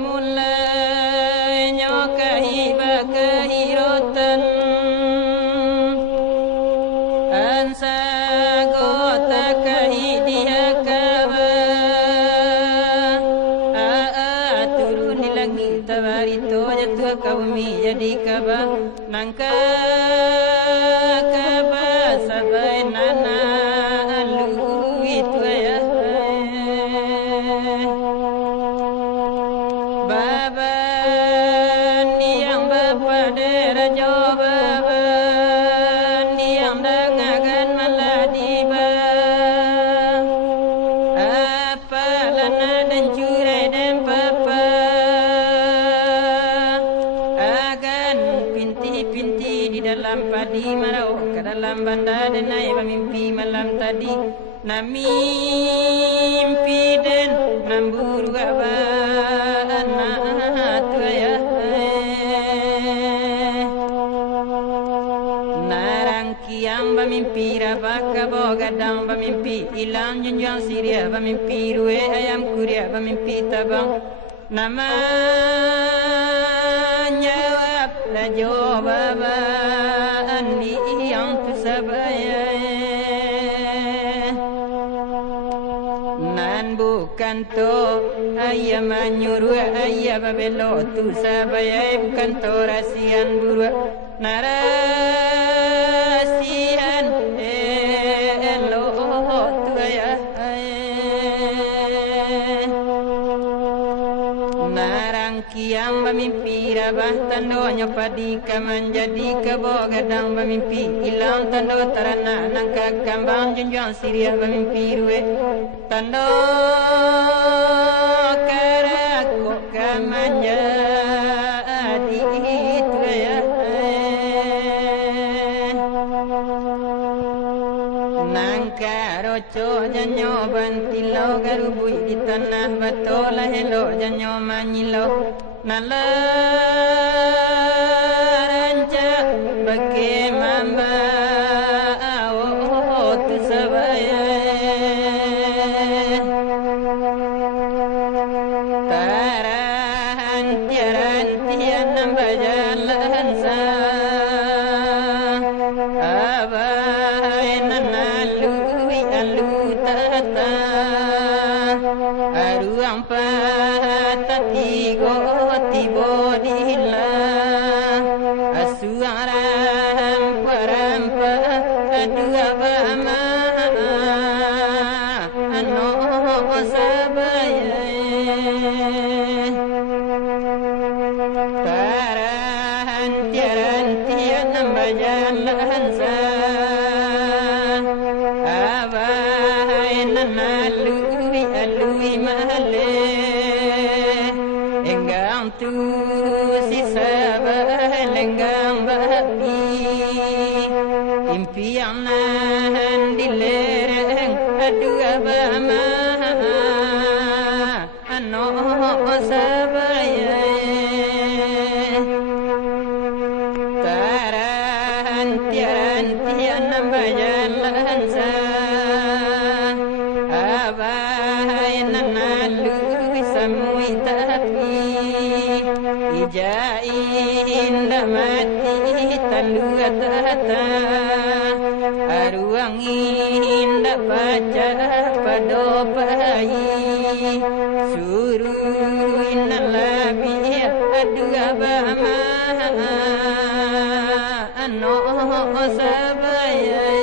mulai nyokahi bakahirotan ansa gota kahi dia kawa turun di langit tawarito jatuh kaumi jadi kaba nangka kaba sabai nana alu itu ya baba niang bapa dera joba niang dangagan maladiba apa lana dan curai dan papa agan pinti-pinti di dalam padi marau ke dalam bandar dan naik mimpi malam tadi na mimpi dan namburu abaan tu ya narang kiam bamimpi rabaka bogadang bamimpi ilang junjang siria bamimpi ruwe ayam kuria bamimpi tabang nama jawab la jawab andi yang tu sabaya nan bukan to ayam menyuruh ayam babelo tu sabaya bukan to rasian buru narasian elo tu ya narang kiam bamimpi rabah tando nyopadi kaman jadi kabogadang bamimpi ilang tando tarana nangka kambang junjang siria bamimpi ruwe tando karako kamanya adi itu ya nangka roco janyo bantilo garubui di tanah batola helo janyo manyilo nala ranca bagaimana tu sabaya tarahan tiaran nambajalan sa abai nanalu alu tata aruang patatigo tibo dila asuaram parampa adua bama ano sabaya tarahan tiaran nambajalan sa abai nanalu alui mahale enggang tu sisa lenggang babi impian nahan dilereng adu abama ano sabaya taran tian nambajalan sa abai nanalu samui tapi ijain damati talu tata aruang inda baca pado pai suruh inalabi adu abama ano sabaya